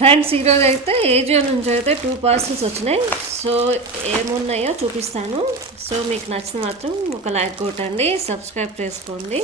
Friends ఈరోజు అయితే ఏజియో నుంచి అయితే టూ పార్సల్స్ వచ్చినాయి. సో ఏమున్నాయో చూపిస్తాను. సో మీకు నచ్చిన మాత్రం ఒక లైక్ కొట్టండి సబ్స్క్రైబ్ చేసుకోండి.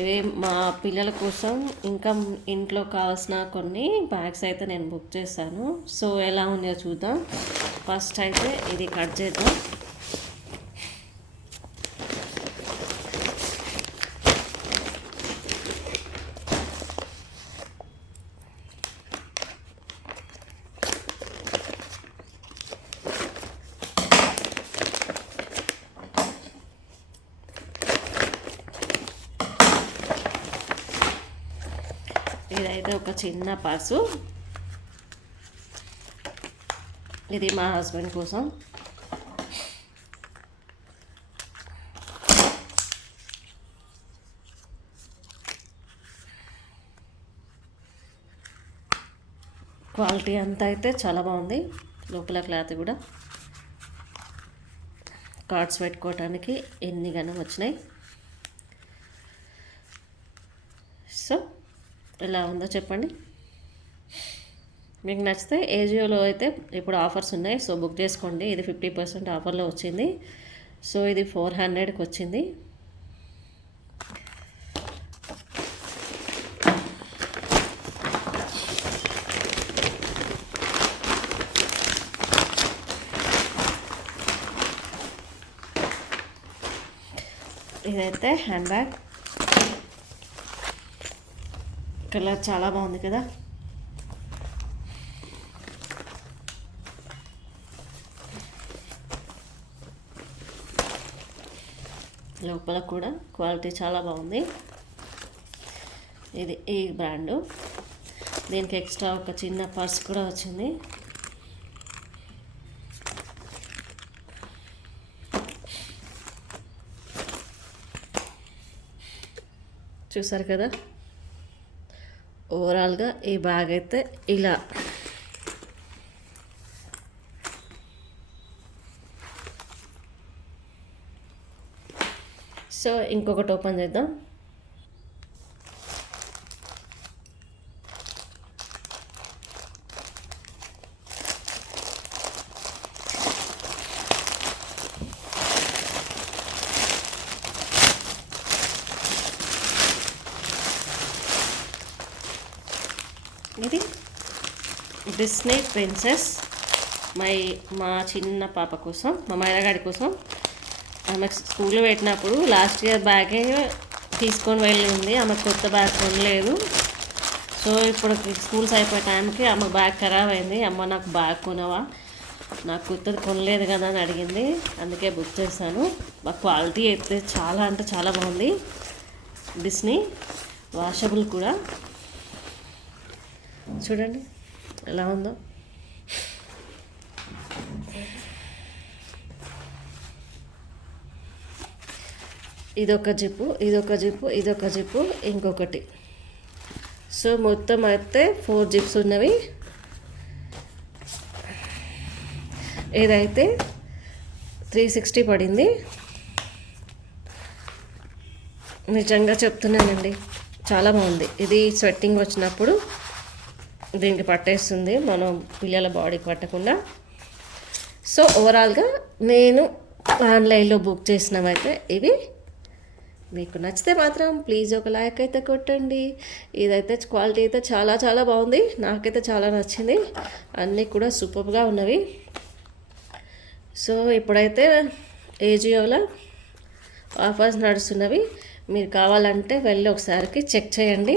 ఇవి మా పిల్లల కోసం ఇంకా ఇంట్లో కావాల్సిన కొన్ని బ్యాగ్స్ అయితే నేను బుక్ చేశాను సో ఎలా ఉన్నాయో చూద్దాం. ఫస్ట్ అయితే ఇది కట్ చేద్దాం. ఇదైతే ఒక చిన్న పర్సు. ఇది మా హస్బెండ్ కోసం. క్వాలిటీ అంతా అయితే చాలా బాగుంది. లోపల క్లాత్ కూడా. కార్డ్స్ పెట్టుకోవటానికి ఎన్ని గనం వచ్చినాయి. సో ఎలా ఉందో చెప్పండి. మీకు నచ్చితే ఏజియోలో అయితే ఇప్పుడు ఆఫర్స్ ఉన్నాయి. సో బుక్ చేసుకోండి. ఇది ఫిఫ్టీ పర్సెంట్ ఆఫర్లో వచ్చింది. సో ఇది ఫోర్ హండ్రెడ్కి వచ్చింది. ఇదైతే హ్యాండ్ బ్యాగ్. కలర్ చాలా బాగుంది కదా. లోపల కూడా క్వాలిటీ చాలా బాగుంది. ఇది ఈ బ్రాండు. దీనికి ఎక్స్ట్రా ఒక చిన్న పర్స్ కూడా వచ్చింది. చూసారు కదా? ఓవరాల్గా ఈ బ్యాగ్ అయితే ఇలా సో ఇంకొకటి ఓపెన్ చేద్దాం ఇది. డిస్నీ ప్రిన్సెస్ మై మా చిన్న పాప కోసం మా మైనగాడి కోసం. ఆమె స్కూల్లో పెట్టినప్పుడు లాస్ట్ ఇయర్ బ్యాగే తీసుకొని వెళ్ళింది. ఆమె కొత్త బ్యాగ్ కొనలేదు. సో ఇప్పుడు స్కూల్స్ అయిపోయే టైంకి ఆమె బ్యాగ్ ఖరాబ్ అయింది. అమ్మ నాకు బ్యాగ్ కొనవా? నాకు కొత్తది కొనలేదు కదా అని అడిగింది. అందుకే బుక్ చేశాను. మా క్వాలిటీ అయితే చాలా అంటే చాలా బాగుంది. డిస్నీ వాషబుల్ కూడా. చూడండి ఎలా ఉందో. ఇదొక జిప్పు ఇదొక జిప్పు ఇదొక జిప్పు ఇంకొకటి. సో మొత్తం అయితే ఫోర్ జిప్స్ ఉన్నవి. ఇదైతే త్రీ సిక్స్టీ పడింది నిజంగా చెప్తున్నానండి చాలా బాగుంది. ఇది స్వెట్టింగ్ వచ్చినప్పుడు దీనికి పట్టేస్తుంది. మనం పిల్లల బాడీకి పట్టకుండా. సో ఓవరాల్గా నేను ఆన్లైన్లో బుక్ చేసినవైతే ఇవి మీకు నచ్చితే మాత్రం ప్లీజ్ ఒక లైక్ అయితే కొట్టండి. ఇదైతే క్వాలిటీ అయితే చాలా చాలా బాగుంది. నాకైతే చాలా నచ్చింది. అన్నీ కూడా సూపర్గా ఉన్నవి. సో ఇప్పుడైతే ఏజియోలో ఆఫర్స్ నడుస్తున్నవి. మీరు కావాలంటే వెళ్ళి ఒకసారికి చెక్ చేయండి.